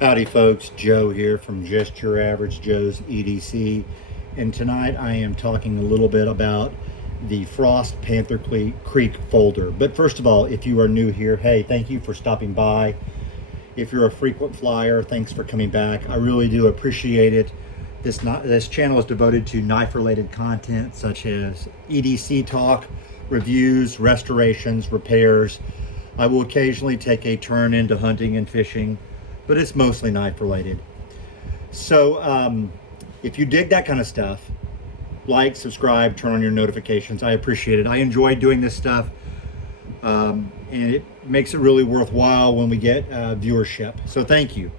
Howdy folks, Joe here from Just Your Average Joe's EDC, and tonight I am talking a little bit about the Frost Panther Creek folder. But first of all, if you are new here, hey, thank you for stopping by. If you're a frequent flyer, thanks for coming back. I really do appreciate it. This channel is devoted to knife-related content such as EDC talk, reviews, restorations, repairs. I will occasionally take a turn into hunting and fishing, but it's mostly knife related. So if you dig that kind of stuff, like, subscribe, turn on your notifications. I appreciate it. I enjoy doing this stuff, and it makes it really worthwhile when we get viewership. So thank you.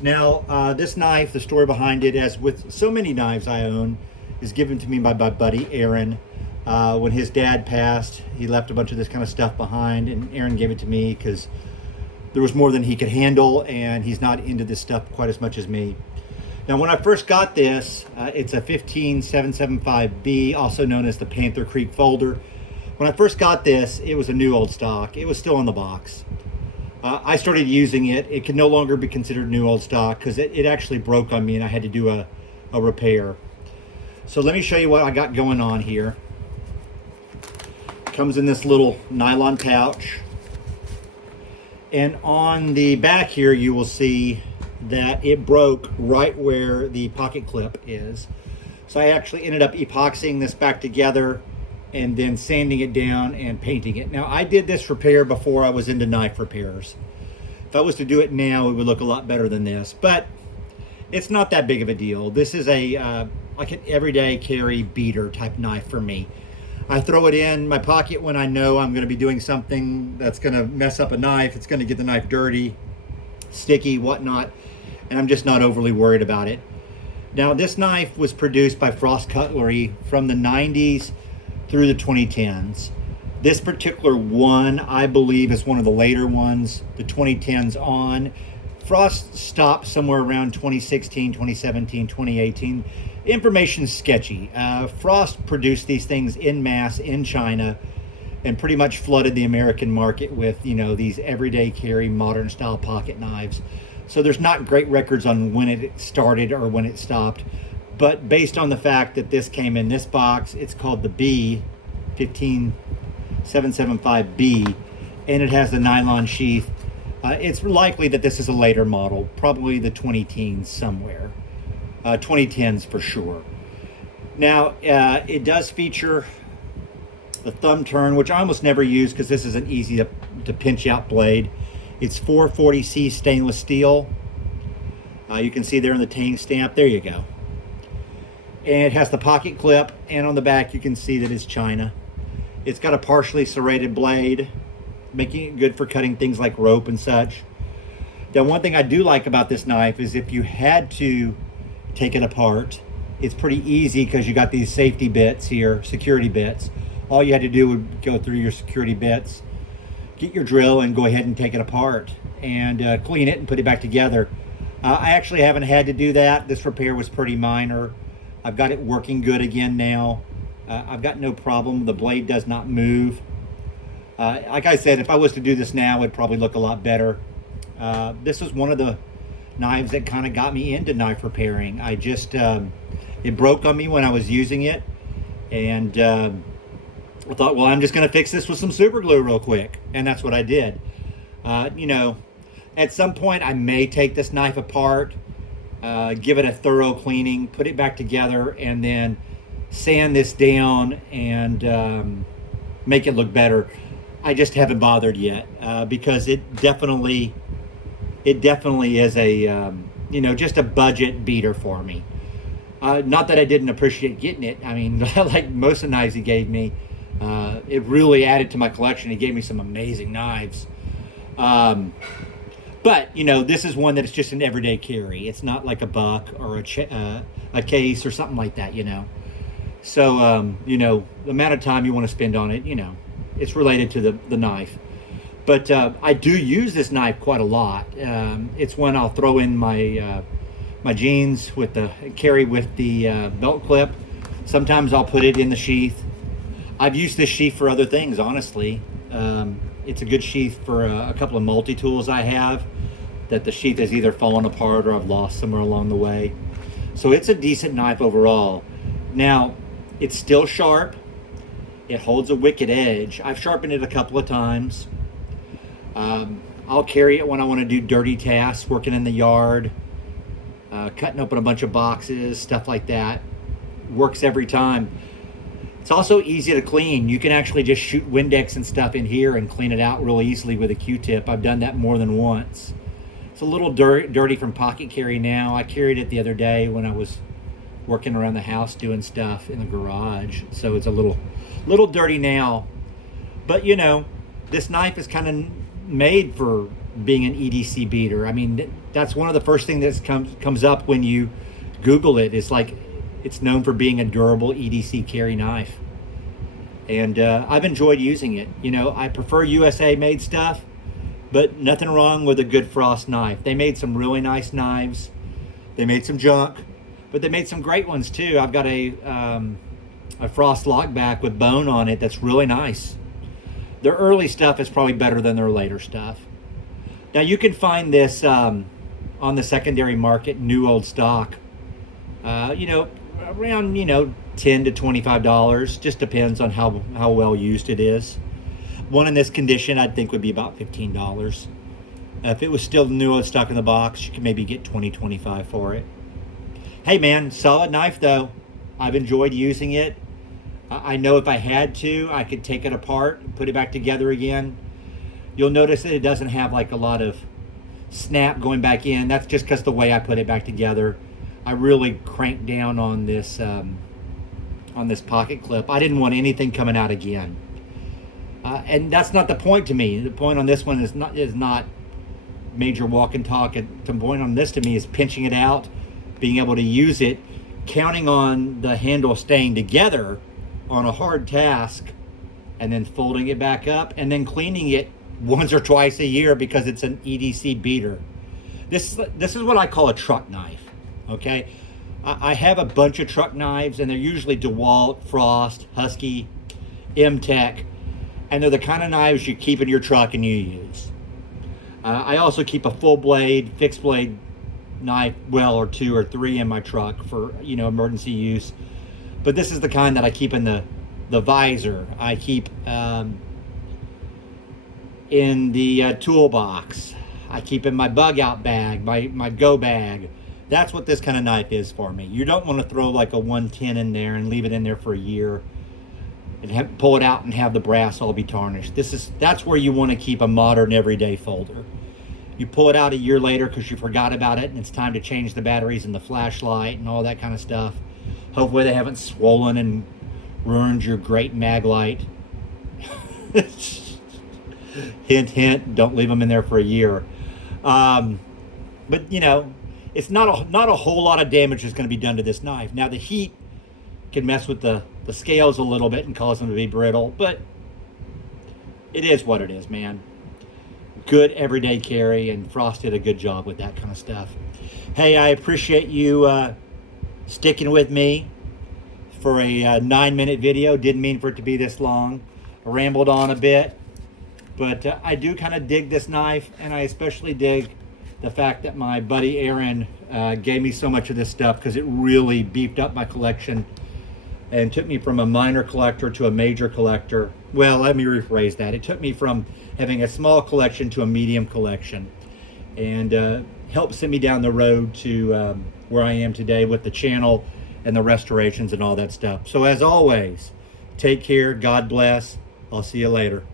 Now, this knife, the story behind it, as with so many knives I own, is given to me by my buddy Aaron. When his dad passed, he left a bunch of this kind of stuff behind, and Aaron gave it to me because there was more than he could handle, and he's not into this stuff quite as much as me. Now, when I first got this, it's a 15775B, also known as the Panther Creek folder. When I first got this, it was a new old stock. It was still in the box. I started using it. It can no longer be considered new old stock because it actually broke on me and I had to do a repair. So let me show you what I got going on here. It comes in this little nylon pouch. And on the back here, you will see that it broke right where the pocket clip is. So I actually ended up epoxying this back together and then sanding it down and painting it. Now, I did this repair before I was into knife repairs. If I was to do it now, it would look a lot better than this, but it's not that big of a deal. This is a like an everyday carry beater type knife for me. I throw it in my pocket when I know I'm going to be doing something that's going to mess up a knife. It's going to get the knife dirty, sticky, whatnot, and I'm just not overly worried about it. Now, this knife was produced by Frost Cutlery from the 90s through the 2010s. This particular one, I believe, is one of the later ones, the 2010s on. Frost stopped somewhere around 2016, 2017, 2018. Information's sketchy. Frost produced these things en masse in China and pretty much flooded the American market with, you know, these everyday carry modern style pocket knives. So there's not great records on when it started or when it stopped. But based on the fact that this came in this box, it's called the B, 15775B, and it has the nylon sheath. It's likely that this is a later model, probably the 2010s somewhere. 2010s for sure. Now, it does feature the thumb turn, which I almost never use because this is an easy to pinch out blade. It's 440C stainless steel. You can see there in the Tang stamp. There you go. And it has the pocket clip, and on the back you can see that it's China. It's got a partially serrated blade, making it good for cutting things like rope and such. Now, one thing I do like about this knife is if you had to take it apart, it's pretty easy because you got these safety bits here, security bits. All you had to do would go through your security bits, get your drill, and go ahead and take it apart and clean it and put it back together. I actually haven't had to do that. This repair was pretty minor. I've got it working good again now. I've got no problem. The blade does not move. Like I said, if I was to do this now, it'd probably look a lot better. This was one of the knives that kind of got me into knife repairing. I just, it broke on me when I was using it. And I thought, well, I'm just going to fix this with some super glue real quick. And that's what I did. You know, at some point I may take this knife apart, give it a thorough cleaning, put it back together, and then sand this down and make it look better. I just haven't bothered yet because it definitely is a you know, just a budget beater for me. Not that I didn't appreciate getting it. I mean, like most of the knives he gave me, it really added to my collection. He gave me some amazing knives. But, you know, this is one that is just an everyday carry. It's not like a buck or a case or something like that, you know. So, you know, the amount of time you want to spend on it, you know, it's related to the knife. But I do use this knife quite a lot. It's when I'll throw in my my jeans with the carry with the belt clip. Sometimes I'll put it in the sheath. I've used this sheath for other things, honestly. It's a good sheath for a couple of multi-tools I have. that the sheath has either fallen apart or I've lost somewhere along the way. So it's a decent knife overall. Now, it's still sharp. It holds a wicked edge. I've sharpened it a couple of times. I'll carry it when I want to do dirty tasks, working in the yard, cutting open a bunch of boxes, stuff like that. Works every time. It's also easy to clean. You can actually just shoot Windex and stuff in here and clean it out real easily with a Q-tip. I've done that more than once. It's a little dirty from pocket carry now. I carried it the other day when I was working around the house doing stuff in the garage. So it's a little dirty now. But you know, this knife is kind of made for being an EDC beater. I mean, that's one of the first things that comes up when you Google it. It's like, it's known for being a durable EDC carry knife. And I've enjoyed using it. You know, I prefer USA made stuff, but nothing wrong with a good Frost knife. They made some really nice knives. They made some junk, but they made some great ones too. I've got a Frost lockback with bone on it that's really nice. Their early stuff is probably better than their later stuff. Now you can find this on the secondary market, new old stock. You know, around, you know, $10 to $25. Just depends on how well used it is. One in this condition I'd think would be about $15. If it was still new old stock in the box, you could maybe get $20, $25 for it. Hey man, solid knife though. I've enjoyed using it. I know if I had to, I could take it apart and put it back together again. You'll notice that it doesn't have like a lot of snap going back in. That's just because the way I put it back together. I really cranked down on this pocket clip. I didn't want anything coming out again. And that's not the point to me. The point on this one is not major walk and talk. The point on this to me is pinching it out, being able to use it, counting on the handle staying together on a hard task, and then folding it back up, and then cleaning it once or twice a year because it's an EDC beater. This is what I call a truck knife, okay? I have a bunch of truck knives, and they're usually DeWalt, Frost, Husky, M-Tech, and they're the kind of knives you keep in your truck and you use. I also keep a full blade, fixed blade knife, well, or 2 or 3 in my truck for, you know, emergency use. But this is the kind that I keep in the visor. I keep in the toolbox. I keep in my bug out bag, my go bag. That's what this kind of knife is for me. You don't want to throw like a 110 in there and leave it in there for a year and pull it out and have the brass all be tarnished. That's where you want to keep a modern everyday folder. You pull it out a year later because you forgot about it and it's time to change the batteries and the flashlight and all that kind of stuff. Hopefully they haven't swollen and ruined your great mag light. Hint, hint, don't leave them in there for a year. But you know, it's not a whole lot of damage is going to be done to this knife. Now the heat can mess with the scales a little bit and cause them to be brittle, but it is what it is, man. Good everyday carry, and Frost did a good job with that kind of stuff. Hey, I appreciate you sticking with me for a 9-minute video. Didn't mean for it to be this long. I rambled on a bit, but I do kind of dig this knife, and I especially dig the fact that my buddy Aaron gave me so much of this stuff because it really beefed up my collection and took me from a minor collector to a major collector. Well, let me rephrase that. It took me from having a small collection to a medium collection, and helped send me down the road to where I am today with the channel and the restorations and all that stuff. So as always, take care, God bless. I'll see you later.